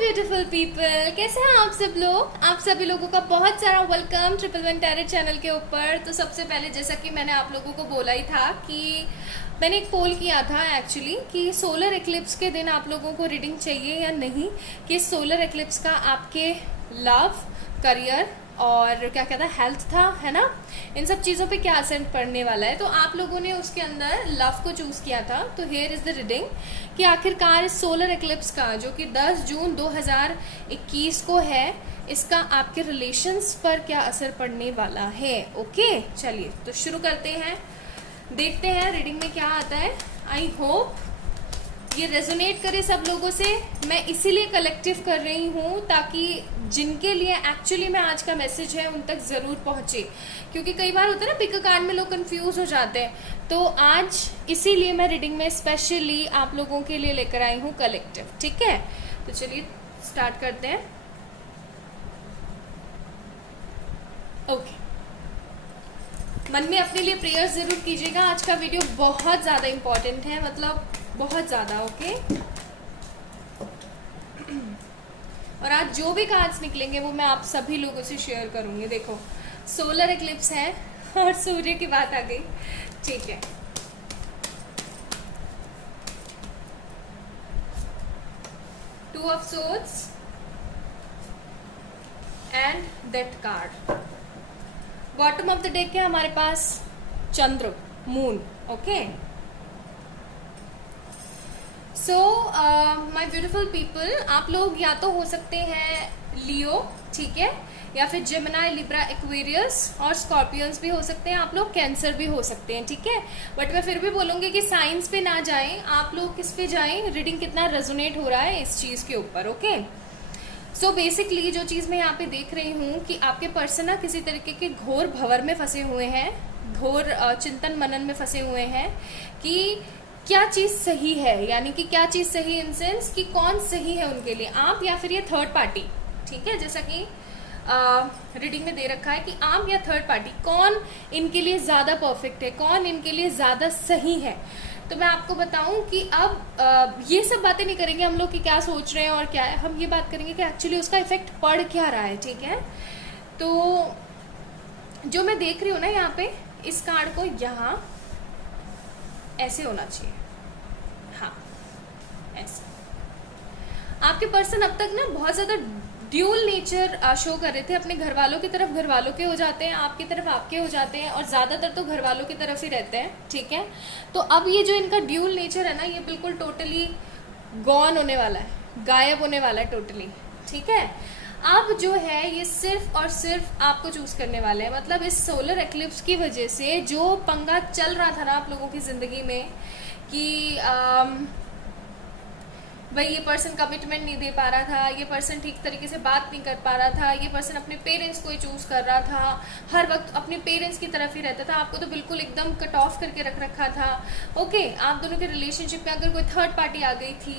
Beautiful people, कैसे हैं आप सब लोग। आप सभी लोगों का बहुत सारा welcome triple one tarot channel के ऊपर। तो सबसे पहले जैसा कि मैंने आप लोगों को बोला ही था कि मैंने एक पोल किया था एक्चुअली कि सोलर एक्लिप्स के दिन आप लोगों को रीडिंग चाहिए या नहीं, कि सोलर एक्लिप्स का आपके लव, करियर और क्या कहता है हेल्थ था, है ना, इन सब चीज़ों पे क्या असर पड़ने वाला है। तो आप लोगों ने उसके अंदर लव को चूज़ किया था। तो हेयर इज़ द रीडिंग कि आखिरकार इस सोलर एक्लिप्स का जो कि 10 जून 2021 को है, इसका आपके रिलेशंस पर क्या असर पड़ने वाला है। ओके, चलिए तो शुरू करते हैं, देखते हैं रीडिंग में क्या आता है। आई होप ये रेजोनेट करे सब लोगों से। मैं इसीलिए कलेक्टिव कर रही हूँ ताकि जिनके लिए एक्चुअली में आज का मैसेज है उन तक ज़रूर पहुँचे, क्योंकि कई बार होता है ना पिक कान में लोग कंफ्यूज हो जाते हैं। तो आज इसीलिए मैं रीडिंग में स्पेशली आप लोगों के लिए लेकर आई हूँ कलेक्टिव। ठीक है, तो चलिए स्टार्ट करते हैं। ओके, मन में अपने लिए प्रेयर ज़रूर कीजिएगा। आज का वीडियो बहुत ज़्यादा इम्पोर्टेंट है, मतलब बहुत ज़्यादा। ओके, और आज जो भी कार्ड्स निकलेंगे वो मैं आप सभी लोगों से शेयर करूंगी। देखो, सोलर एक्लिप्स है और सूर्य की बात आ गई। ठीक है, two of swords and that card. Bottom of the deck है हमारे पास Chandra, moon. Okay, so my beautiful people, आप लोग या तो हो सकते हैं लियो, ठीक है, या फिर जेमिनी, लिब्रा, एक्वेरियस और स्कॉर्पियंस भी हो सकते हैं। आप लोग कैंसर भी हो सकते हैं, ठीक है। बट मैं फिर भी बोलूँगी कि साइंस पे ना जाएं, आप लोग किस पे जाएं, रीडिंग कितना रेजोनेट हो रहा है इस चीज़ के ऊपर। ओके, सो बेसिकली जो चीज़ मैं यहाँ पे देख रही हूँ कि आपके पर्सन ना किसी तरीके के घोर भंवर में फंसे हुए हैं, घोर चिंतन मनन में फंसे हुए हैं कि क्या चीज़ सही है, यानी कि क्या चीज़ सही इन सेंस कि कौन सही है उनके लिए, आप या फिर ये थर्ड पार्टी। ठीक है, जैसा कि रीडिंग में दे रखा है कि आप या थर्ड पार्टी, कौन इनके लिए ज़्यादा परफेक्ट है, कौन इनके लिए ज़्यादा सही है। तो मैं आपको बताऊं कि अब ये सब बातें नहीं करेंगे हम लोग कि क्या सोच रहे हैं और क्या है, हम ये बात करेंगे कि एक्चुअली उसका इफेक्ट पड़ क्या रहा है। ठीक है, तो जो मैं देख रही हूँ ना यहाँ पे, इस कार्ड को यहाँ ऐसे होना चाहिए, हाँ ऐसे। आपके पर्सन अब तक ना बहुत ज़्यादा ड्यूल नेचर शो कर रहे थे, अपने घर वालों की तरफ घर वालों के हो जाते हैं, आपकी तरफ आपके हो जाते हैं, और ज़्यादातर तो घर वालों की तरफ ही रहते हैं। ठीक है, तो अब ये जो इनका ड्यूल नेचर है ना, ये बिल्कुल टोटली गॉन होने वाला है, गायब होने वाला है टोटली। ठीक है, अब जो है ये सिर्फ और सिर्फ आपको चूज करने वाले हैं। मतलब इस सोलर एक्लिप्स की वजह से जो पंगा चल रहा था ना आप लोगों की जिंदगी में कि भाई ये पर्सन कमिटमेंट नहीं दे पा रहा था, ये पर्सन ठीक तरीके से बात नहीं कर पा रहा था, ये पर्सन अपने पेरेंट्स को ही चूज कर रहा था, हर वक्त अपने पेरेंट्स की तरफ ही रहता था, आपको तो बिल्कुल एकदम कट ऑफ करके रख रखा था। ओके, आप दोनों के रिलेशनशिप में अगर कोई थर्ड पार्टी आ गई थी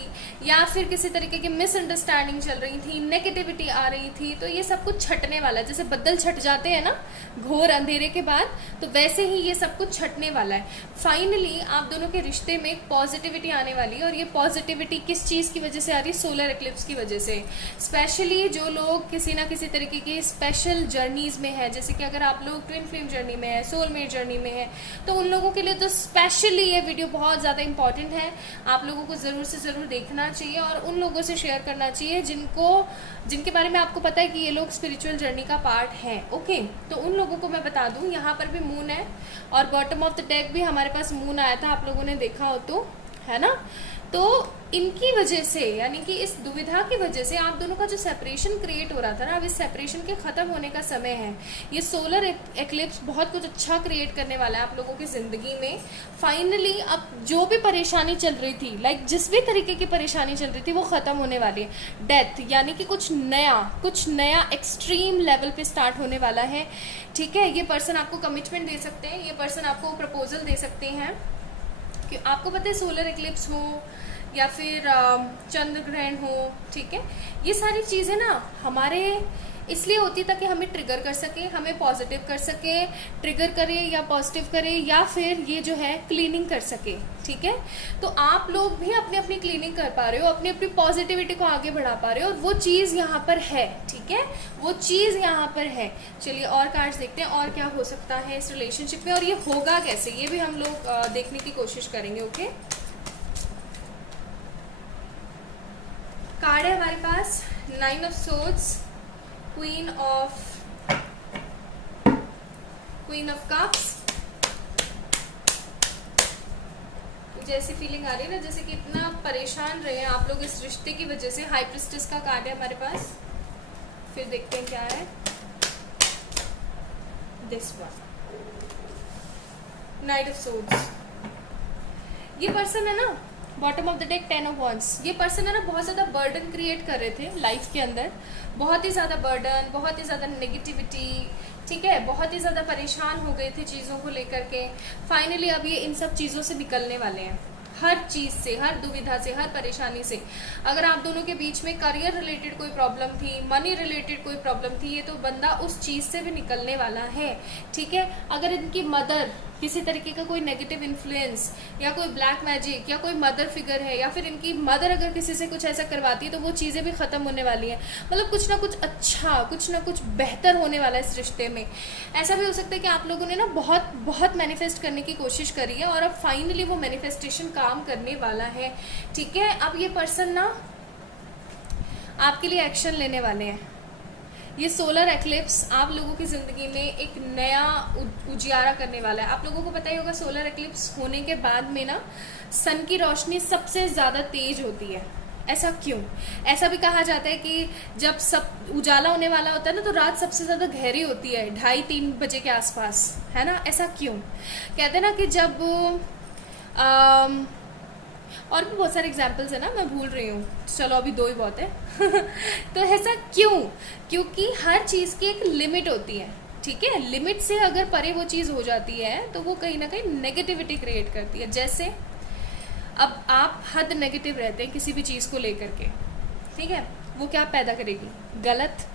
या फिर किसी तरीके की मिसअंडरस्टैंडिंग चल रही थी, नेगेटिविटी आ रही थी, तो ये सब कुछ छटने वाला है। जैसे बदल छट जाते हैं ना घोर अंधेरे के बाद, तो वैसे ही ये सब कुछ छटने वाला है। फाइनली आप दोनों के रिश्ते में एक पॉजिटिविटी आने वाली है, और ये पॉजिटिविटी किस चीज़ की वजह से आ रही है? सोलर एक्लिप्स की वजह से। स्पेशली जो लोग किसी ना किसी तरीके की स्पेशल जर्नीज में है, जैसे कि अगर आप लोग ट्विन फ्लेम जर्नी में है, सोलमेट जर्नी में है, तो उन लोगों के लिए तो स्पेशली ये वीडियो बहुत ज़्यादा इंपॉर्टेंट है। आप लोगों को ज़रूर से ज़रूर देखना चाहिए और उन लोगों से शेयर करना चाहिए जिनके बारे में आपको पता है कि ये लोग स्पिरिचुअल जर्नी का पार्ट है। ओके, तो उन लोगों को मैं बता दूं, यहाँ पर भी मून है और बॉटम ऑफ द डेक भी हमारे पास मून आया था, आप लोगों ने देखा हो तो, है ना। तो इनकी वजह से, यानी कि इस दुविधा की वजह से आप दोनों का जो सेपरेशन क्रिएट हो रहा था ना, अब इस सेपरेशन के खत्म होने का समय है। ये सोलर एक्लिप्स बहुत कुछ अच्छा क्रिएट करने वाला है आप लोगों की जिंदगी में। फाइनली अब जो भी परेशानी चल रही थी, लाइक जिस भी तरीके की परेशानी चल रही थी, वो खत्म होने वाली है। डेथ यानी कि कुछ नया एक्सट्रीम लेवल पे स्टार्ट होने वाला है। ठीक है, ये पर्सन आपको कमिटमेंट दे सकते हैं, ये पर्सन आपको प्रपोजल दे सकते हैं कि आपको पता है सोलर एक्लिप्स हो या फिर चंद्र ग्रहण हो, ठीक है, ये सारी चीज़ें ना हमारे इसलिए होती ताकि हमें ट्रिगर कर सके, हमें पॉजिटिव कर सके, ट्रिगर करे या पॉजिटिव करे, या फिर ये जो है क्लीनिंग कर सके, ठीक है। तो आप लोग भी अपनी अपनी क्लीनिंग कर पा रहे हो, अपनी अपनी पॉजिटिविटी को आगे बढ़ा पा रहे हो, और वो चीज़ यहाँ पर है, ठीक है, वो चीज़ यहाँ पर है। चलिए और कार्ड्स देखते हैं और क्या हो सकता है इस रिलेशनशिप में, और ये होगा कैसे, ये भी हम लोग देखने की कोशिश करेंगे। ओके, कार्ड है हमारे पास 9 of swords, queen of cups. मुझे ऐसी फीलिंग आ रही है ना जैसे कि इतना परेशान रहे हैं आप लोग इस रिश्ते की वजह से। हाई प्रिस्टेस का कार्ड है हमारे पास, फिर देखते हैं क्या है। This one, night of swords. ये पर्सन है ना, bottom of the deck 10 of wands. ये पर्सन है ना बहुत ज़्यादा बर्डन क्रिएट कर रहे थे लाइफ के अंदर, बहुत ही ज़्यादा बर्डन, बहुत ही ज़्यादा नेगेटिविटी, ठीक है, बहुत ही ज़्यादा परेशान हो गए थे चीज़ों को लेकर के। फाइनली अब ये इन सब चीज़ों से निकलने वाले हैं, हर चीज़ से, हर दुविधा से, हर परेशानी से। अगर आप दोनों के बीच में करियर रिलेटेड कोई प्रॉब्लम थी, मनी रिलेटेड कोई प्रॉब्लम थी, ये तो बंदा उस चीज़ से भी निकलने वाला है, ठीक है। अगर इनकी मदर किसी तरीके का कोई नेगेटिव इन्फ्लुएंस या कोई ब्लैक मैजिक या कोई मदर फिगर है, या फिर इनकी मदर अगर किसी से कुछ ऐसा करवाती है, तो वो चीज़ें भी ख़त्म होने वाली हैं। मतलब कुछ ना कुछ अच्छा, कुछ ना कुछ बेहतर होने वाला है इस रिश्ते में। ऐसा भी हो सकता है कि आप लोगों ने ना बहुत बहुत मैनिफेस्ट करने की कोशिश करी है, और अब फाइनली वो मैनिफेस्टेशन काम करने वाला है, ठीक है। अब ये पर्सन ना आपके लिए एक्शन लेने वाले हैं। ये सोलर एक्लिप्स आप लोगों की ज़िंदगी में एक नया उजियारा करने वाला है। आप लोगों को पता ही होगा सोलर एक्लिप्स होने के बाद में ना सन की रोशनी सबसे ज़्यादा तेज होती है। ऐसा क्यों? ऐसा भी कहा जाता है कि जब सब उजाला होने वाला होता है ना, तो रात सबसे ज़्यादा गहरी होती है 2:30-3 बजे के आसपास, है ना। ऐसा क्यों कहते हैं ना कि जब और भी बहुत सारे एग्जाम्पल्स है ना, मैं भूल रही हूँ, चलो अभी 2 ही बहुत है। तो ऐसा क्यों? क्योंकि हर चीज़ की एक लिमिट होती है, ठीक है। लिमिट से अगर परे वो चीज़ हो जाती है तो वो कहीं ना कहीं नेगेटिविटी क्रिएट करती है। जैसे अब आप हद नेगेटिव रहते हैं किसी भी चीज़ को लेकर के, ठीक है, वो क्या पैदा करेगी? गलत।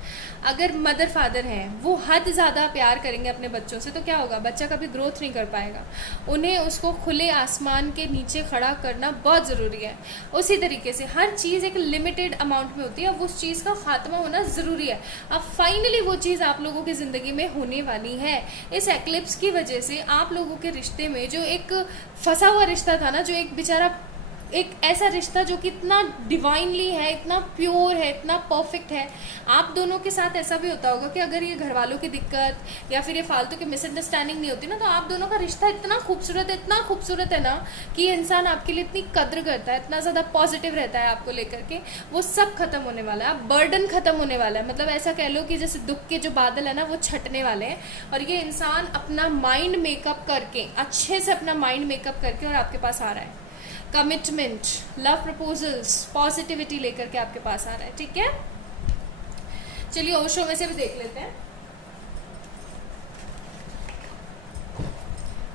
अगर मदर फादर हैं वो हद ज़्यादा प्यार करेंगे अपने बच्चों से, तो क्या होगा? बच्चा कभी ग्रोथ नहीं कर पाएगा। उन्हें उसको खुले आसमान के नीचे खड़ा करना बहुत ज़रूरी है। उसी तरीके से हर चीज़ एक लिमिटेड अमाउंट में होती है, अब उस चीज़ का खात्मा होना ज़रूरी है। अब फाइनली वो चीज़ आप लोगों की ज़िंदगी में होने वाली है। इस एक्लिप्स की वजह से आप लोगों के रिश्ते में जो एक फंसा हुआ रिश्ता था ना, जो एक बेचारा एक ऐसा रिश्ता जो कि इतना डिवाइनली है, इतना प्योर है, इतना परफेक्ट है, आप दोनों के साथ ऐसा भी होता होगा कि अगर ये घर वालों की दिक्कत या फिर ये फालतू की मिसअंडरस्टैंडिंग नहीं होती ना, तो आप दोनों का रिश्ता इतना खूबसूरत है ना कि ये इंसान आपके लिए इतनी कद्र करता है, इतना ज़्यादा पॉजिटिव रहता है आपको लेकर के, वो सब खत्म होने वाला है। अब बर्डन खत्म होने वाला है, मतलब ऐसा कह लो कि जैसे दुख के जो बादल है ना वो छटने वाले हैं, और ये इंसान अपना माइंड मेकअप करके, अच्छे से अपना माइंड मेकअप करके और आपके पास आ रहा है। कमिटमेंट, लव प्रपोजल्स, पॉजिटिविटी लेकर के आपके पास आ रहा है, ठीक है। चलिए ओशो में से भी देख लेते हैं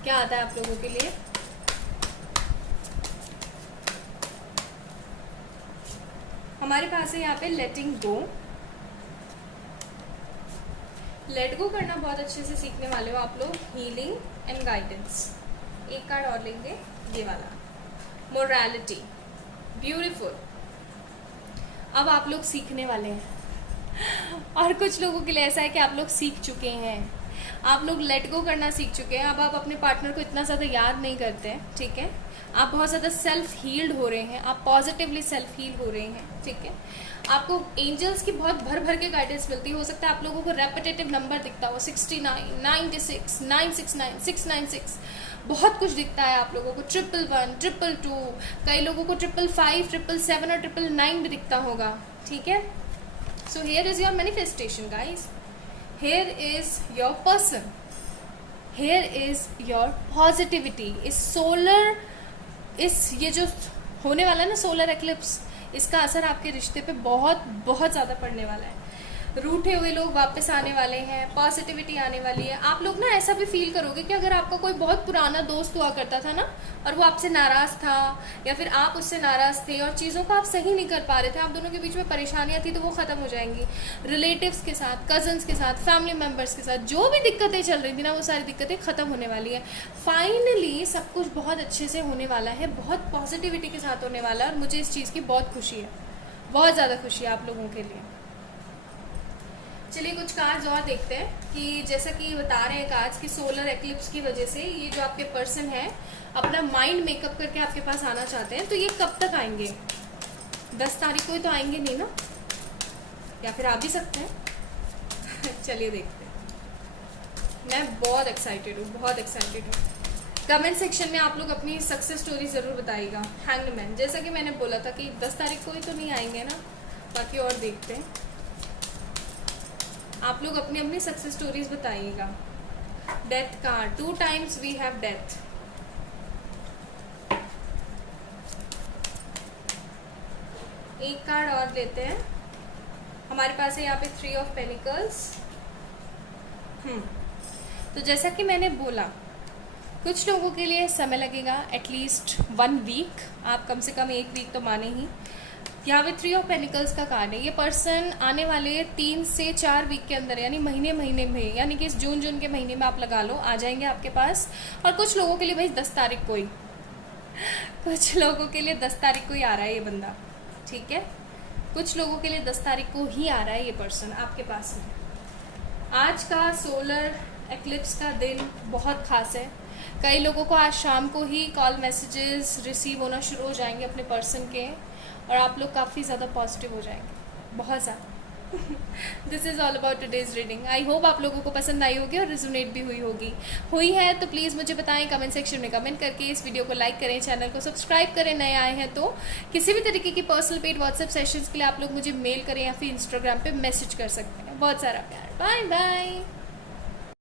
क्या आता है आप लोगों के लिए। हमारे पास है यहाँ पे लेटिंग गो। लेट गो करना बहुत अच्छे से सीखने वाले हो आप लोग। Healing and guidance. एक कार्ड और लेंगे, ये वाला, मोरालिटी, ब्यूटीफुल। अब आप लोग सीखने वाले हैं, और कुछ लोगों के लिए ऐसा है कि आप लोग सीख चुके हैं, आप लोग लेट गो करना सीख चुके हैं। अब आप अपने पार्टनर को इतना ज़्यादा याद नहीं करते हैं, ठीक है। आप बहुत ज़्यादा सेल्फ हील्ड हो रहे हैं, आप पॉजिटिवली सेल्फ हील हो रहे हैं, ठीक है। आपको एंजल्स की बहुत भर भर के गाइडेंस मिलती हो सकता है आप लोगों को रेपिटेटिव नंबर दिखता हो, 69, 96, 969, 696, बहुत कुछ दिखता है आप लोगों को, 111, 222, कई लोगों को 555, 777 और 999 भी दिखता होगा, ठीक है। So here is your manifestation guys, here is your person, here is your positivity. ये जो होने वाला है ना सोलर एक्लिप्स, इसका असर आपके रिश्ते पे बहुत बहुत ज़्यादा पड़ने वाला है। रूठे हुए लोग वापस आने वाले हैं, पॉजिटिविटी आने वाली है। आप लोग ना ऐसा भी फील करोगे कि अगर आपका कोई बहुत पुराना दोस्त हुआ करता था ना और वो आपसे नाराज़ था या फिर आप उससे नाराज़ थे और चीज़ों को आप सही नहीं कर पा रहे थे, आप दोनों के बीच में परेशानियाँ थी, तो वो ख़त्म हो जाएंगी। रिलेटिव्स के साथ, कजन्स के साथ, फैमिली मेम्बर्स के साथ जो भी दिक्कतें चल रही थी ना, वो सारी दिक्कतें ख़त्म होने वाली है। फाइनली सब कुछ बहुत अच्छे से होने वाला है, बहुत पॉजिटिविटी के साथ होने वाला है और मुझे इस चीज़ की बहुत खुशी है, बहुत ज़्यादा खुशी है आप लोगों के लिए। चलिए कुछ कार्ड्स और देखते हैं कि जैसा कि बता रहे हैं कार्ड्स की सोलर एक्लिप्स की वजह से ये जो आपके पर्सन है अपना माइंड मेकअप करके आपके पास आना चाहते हैं, तो ये कब तक आएंगे? 10 तारीख को ही तो आएंगे नहीं ना, या फिर आ भी सकते हैं। चलिए देखते हैं। मैं बहुत एक्साइटेड हूँ, बहुत एक्साइटेड हूँ। कमेंट सेक्शन में आप लोग अपनी सक्सेस स्टोरी ज़रूर बताइएगा। हैंग्ड मैन, जैसा कि मैंने बोला था कि 10 तारीख को ही तो नहीं आएंगे ना, बाकी और देखते हैं। आप लोग अपनी अपनी सक्सेस स्टोरीज बताइएगा। Death card, 2 times we have death. एक कार्ड और लेते हैं। हमारे पास है यहाँ पे 3 of Pentacles। तो जैसा कि मैंने बोला, कुछ लोगों के लिए समय लगेगा, एटलीस्ट 1 वीक, आप कम से कम 1 वीक तो माने ही। यहाँ पे 3 of Pentacles का कार्ड है। ये पर्सन आने वाले 3 से 4 वीक के अंदर, यानी महीने में, यानी कि इस जून के महीने में आप लगा लो, आ जाएंगे आपके पास। और कुछ लोगों के लिए भाई 10 तारीख को ही, कुछ लोगों के लिए 10 तारीख को ही आ रहा है ये बंदा, ठीक है? कुछ लोगों के लिए 10 तारीख को ही आ रहा है ये पर्सन आपके पास में। आज का सोलर एक्लिप्स का दिन बहुत खास है। कई लोगों को आज शाम को ही कॉल मैसेजेस रिसीव होना शुरू हो जाएंगे अपने पर्सन के, और आप लोग काफ़ी ज़्यादा पॉजिटिव हो जाएंगे, बहुत ज़्यादा। This is all about today's reading. I hope आप लोगों को पसंद आई होगी और रिजोनेट भी हुई है तो प्लीज़ मुझे बताएं कमेंट सेक्शन में कमेंट करके। इस वीडियो को लाइक करें, चैनल को सब्सक्राइब करें, नए आए हैं तो। किसी भी तरीके की पर्सनल पेड व्हाट्सएप सेशंस के लिए आप लोग मुझे मेल करें या फिर इंस्टाग्राम पे मैसेज कर सकते हैं। बहुत सारा प्यार, बाय बाय।